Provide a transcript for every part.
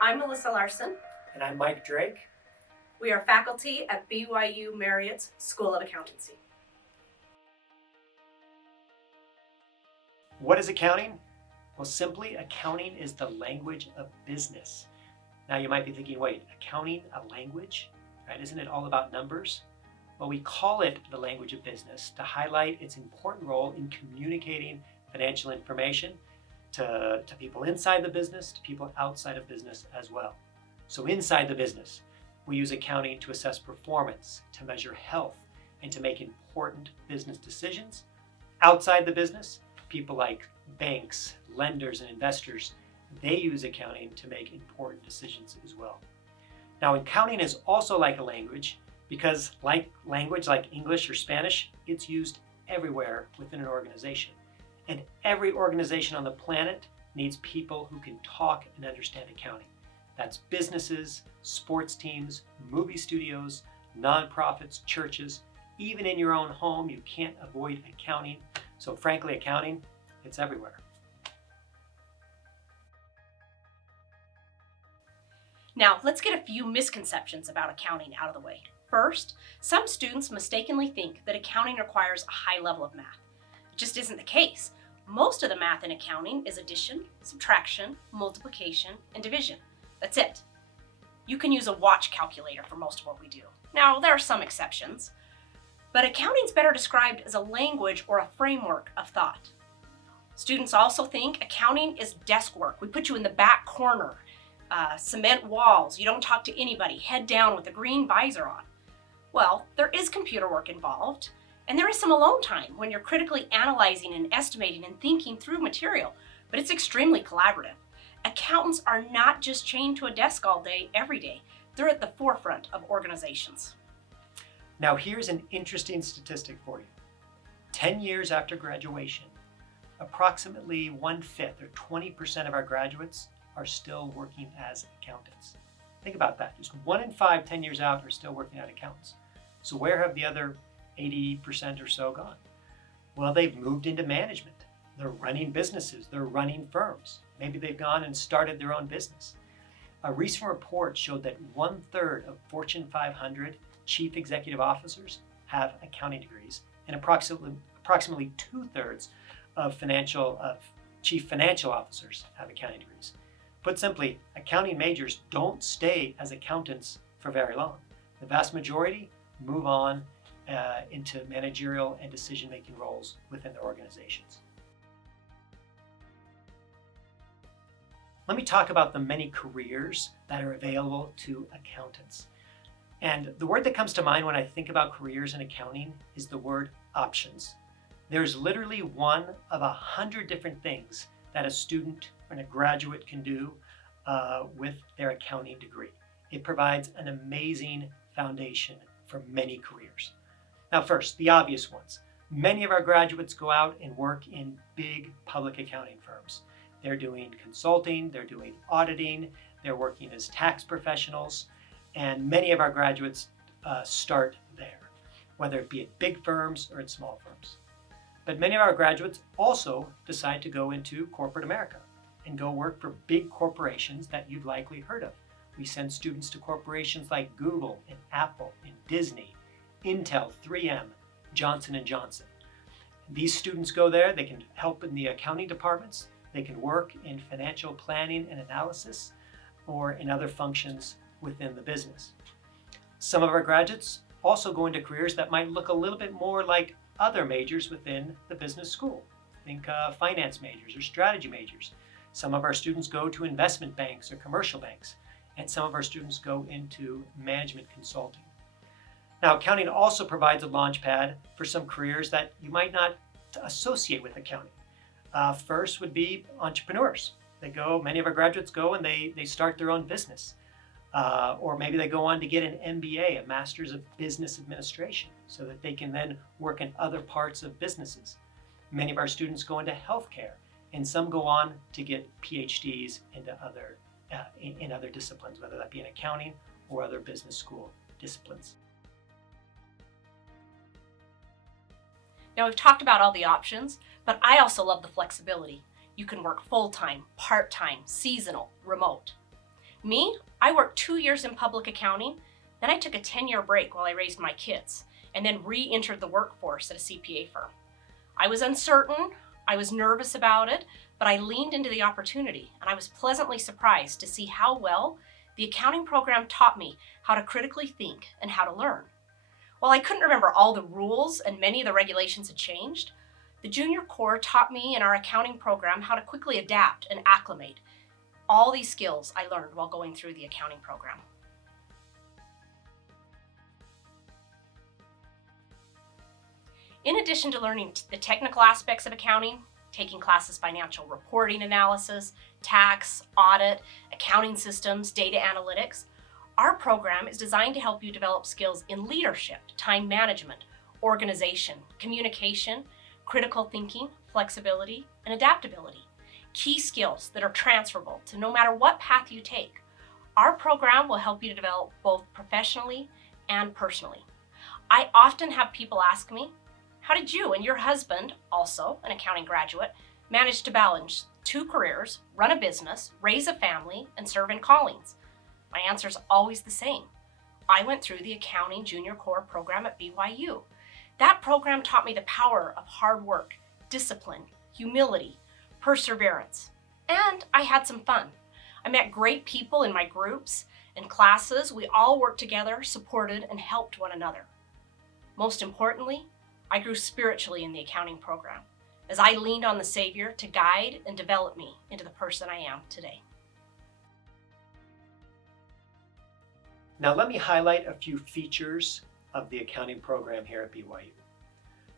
I'm Melissa Larson. And I'm Mike Drake. We are faculty at BYU Marriott's School of Accountancy. What is accounting? Well, simply, accounting is the language of business. Now you might be thinking, wait, accounting, a language? Right? Isn't it all about numbers? Well, we call it the language of business to highlight its important role in communicating financial information to people inside the business, to people outside of business as well. So inside the business, we use accounting to assess performance, to measure health, and to make important business decisions. Outside the business, people like banks, lenders, and investors, they use accounting to make important decisions as well. Now, accounting is also like a language because like language like English or Spanish, it's used everywhere within an organization. And every organization on the planet needs people who can talk and understand accounting. That's businesses, sports teams, movie studios, nonprofits, churches. Even in your own home, you can't avoid accounting. So frankly, accounting, it's everywhere. Now, let's get a few misconceptions about accounting out of the way. First, some students mistakenly think that accounting requires a high level of math. It just isn't the case. Most of the math in accounting is addition, subtraction, multiplication, and division. That's it. You can use a watch calculator for most of what we do. Now, there are some exceptions, but accounting's better described as a language or a framework of thought. Students also think accounting is desk work. We put you in the back corner, cement walls, you don't talk to anybody, head down with a green visor on. Well, there is computer work involved, and there is some alone time when you're critically analyzing and estimating and thinking through material, but it's extremely collaborative. Accountants are not just chained to a desk all day, every day. They're at the forefront of organizations. Now here's an interesting statistic for you. 10 years after graduation, approximately 1/5 or 20% of our graduates are still working as accountants. Think about that. Just 1 in 5, 10 years out, are still working as accountants. So where have the other 80% or so gone? Well, they've moved into management. They're running businesses. They're running firms. Maybe they've gone and started their own business. A recent report showed that 1/3 of Fortune 500 chief executive officers have accounting degrees, and approximately 2/3 of chief financial officers have accounting degrees. Put simply, accounting majors don't stay as accountants for very long. The vast majority move on into managerial and decision-making roles within their organizations. Let me talk about the many careers that are available to accountants. And the word that comes to mind when I think about careers in accounting is the word options. There's literally one of 100 different things that a student and a graduate can do with their accounting degree. It provides an amazing foundation for many careers. Now first, the obvious ones. Many of our graduates go out and work in big public accounting firms. They're doing consulting, they're doing auditing, they're working as tax professionals, and many of our graduates start there, whether it be at big firms or at small firms. But many of our graduates also decide to go into corporate America and go work for big corporations that you've likely heard of. We send students to corporations like Google and Apple and Disney, Intel, 3M, Johnson & Johnson. These students go there, they can help in the accounting departments, they can work in financial planning and analysis, or in other functions within the business. Some of our graduates also go into careers that might look a little bit more like other majors within the business school. Think finance majors or strategy majors. Some of our students go to investment banks or commercial banks, and some of our students go into management consulting. Now, accounting also provides a launch pad for some careers that you might not associate with accounting. First would be entrepreneurs. Many of our graduates go and they start their own business. Or maybe they go on to get an MBA, a Master's of Business Administration, so that they can then work in other parts of businesses. Many of our students go into healthcare, and some go on to get PhDs into in other disciplines, whether that be in accounting or other business school disciplines. Now, we've talked about all the options, but I also love the flexibility. You can work full-time, part-time, seasonal, remote. Me, I worked 2 years in public accounting, then I took a 10-year break while I raised my kids, and then re-entered the workforce at a CPA firm. I was uncertain, I was nervous about it, but I leaned into the opportunity, and I was pleasantly surprised to see how well the accounting program taught me how to critically think and how to learn. While I couldn't remember all the rules and many of the regulations had changed, the junior core taught me in our accounting program how to quickly adapt and acclimate. All these skills I learned while going through the accounting program. In addition to learning the technical aspects of accounting, taking classes financial reporting analysis, tax, audit, accounting systems, data analytics, our program is designed to help you develop skills in leadership, time management, organization, communication, critical thinking, flexibility, and adaptability. Key skills that are transferable to no matter what path you take. Our program will help you to develop both professionally and personally. I often have people ask me, how did you and your husband, also an accounting graduate, manage to balance 2 careers, run a business, raise a family, and serve in callings? My answer is always the same. I went through the Accounting Junior Core program at BYU. That program taught me the power of hard work, discipline, humility, perseverance, and I had some fun. I met great people in my groups and classes. We all worked together, supported, and helped one another. Most importantly, I grew spiritually in the accounting program as I leaned on the Savior to guide and develop me into the person I am today. Now let me highlight a few features of the accounting program here at BYU.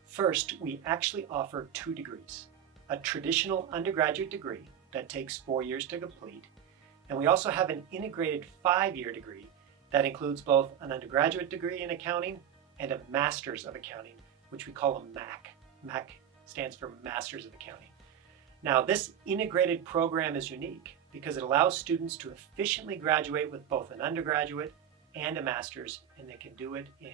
First, we actually offer 2 degrees. A traditional undergraduate degree that takes 4 years to complete, and we also have an integrated 5-year degree that includes both an undergraduate degree in accounting and a Master's of Accounting, which we call a MAC. MAC stands for Masters of Accounting. Now, this integrated program is unique because it allows students to efficiently graduate with both an undergraduate and a master's, and they can do it in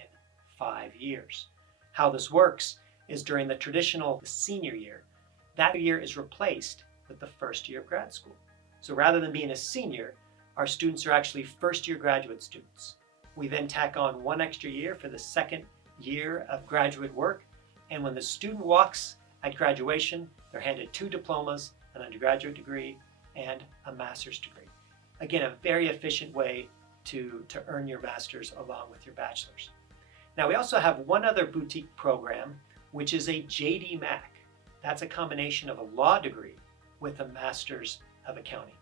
5 years. How this works is during the traditional senior year, that year is replaced with the first year of grad school. So rather than being a senior, our students are actually first-year graduate students. We then tack on 1 extra year for the second year of graduate work, and when the student walks at graduation, they're handed 2 diplomas, an undergraduate degree and a master's degree. Again, a very efficient way to earn your master's along with your bachelor's. Now, we also have one other boutique program, which is a JD MAC. That's a combination of a law degree with a master's of accounting.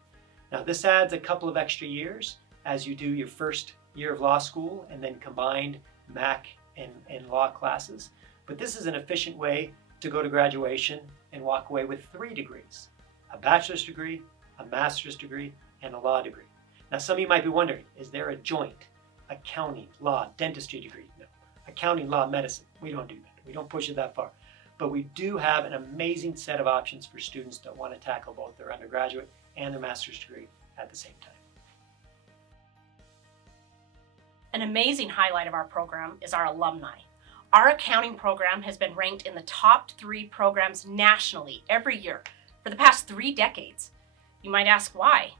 Now, this adds a couple of extra years as you do your first year of law school and then combined MAC and law classes. But this is an efficient way to go to graduation and walk away with 3 degrees: a bachelor's degree, a master's degree, and a law degree. Now, some of you might be wondering, is there a joint accounting, law, dentistry degree? No. Accounting, law, medicine. We don't do that. We don't push it that far. But we do have an amazing set of options for students that want to tackle both their undergraduate and their master's degree at the same time. An amazing highlight of our program is our alumni. Our accounting program has been ranked in the top 3 programs nationally every year for the past 3 decades. You might ask why?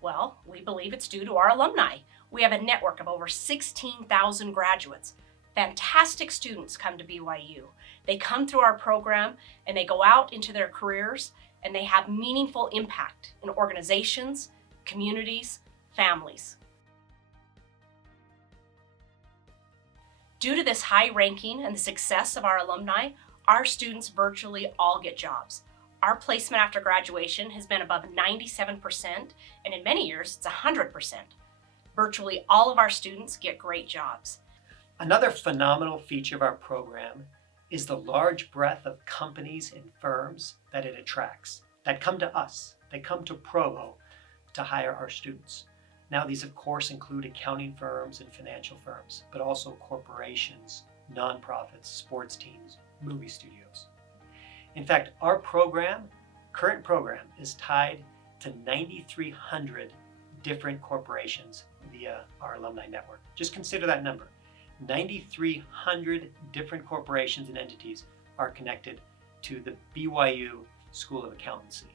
Well, we believe it's due to our alumni. We have a network of over 16,000 graduates. Fantastic students come to BYU. They come through our program and they go out into their careers and they have meaningful impact in organizations, communities, families. Due to this high ranking and the success of our alumni, our students virtually all get jobs. Our placement after graduation has been above 97%, and in many years, it's 100%. Virtually all of our students get great jobs. Another phenomenal feature of our program is the large breadth of companies and firms that it attracts, that come to us. They come to Provo to hire our students. Now, these of course include accounting firms and financial firms, but also corporations, nonprofits, sports teams, movie studios. In fact, our current program is tied to 9,300 different corporations via our alumni network. Just consider that number. 9,300 different corporations and entities are connected to the BYU School of Accountancy.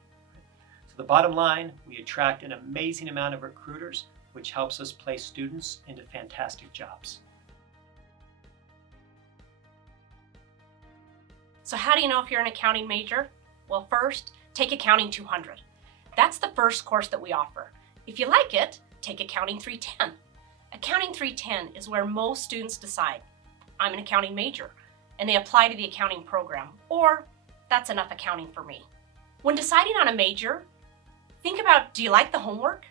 So the bottom line, we attract an amazing amount of recruiters which helps us place students into fantastic jobs. So how do you know if you're an accounting major? Well, first, take Accounting 200. That's the first course that we offer. If you like it, take Accounting 310. Accounting 310 is where most students decide, I'm an accounting major, and they apply to the accounting program, or that's enough accounting for me. When deciding on a major, think about, do you like the homework?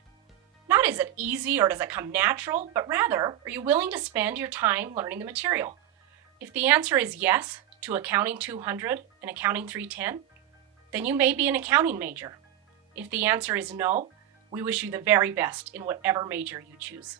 Not is it easy or does it come natural, but rather, are you willing to spend your time learning the material? If the answer is yes to Accounting 200 and Accounting 310, then you may be an accounting major. If the answer is no, we wish you the very best in whatever major you choose.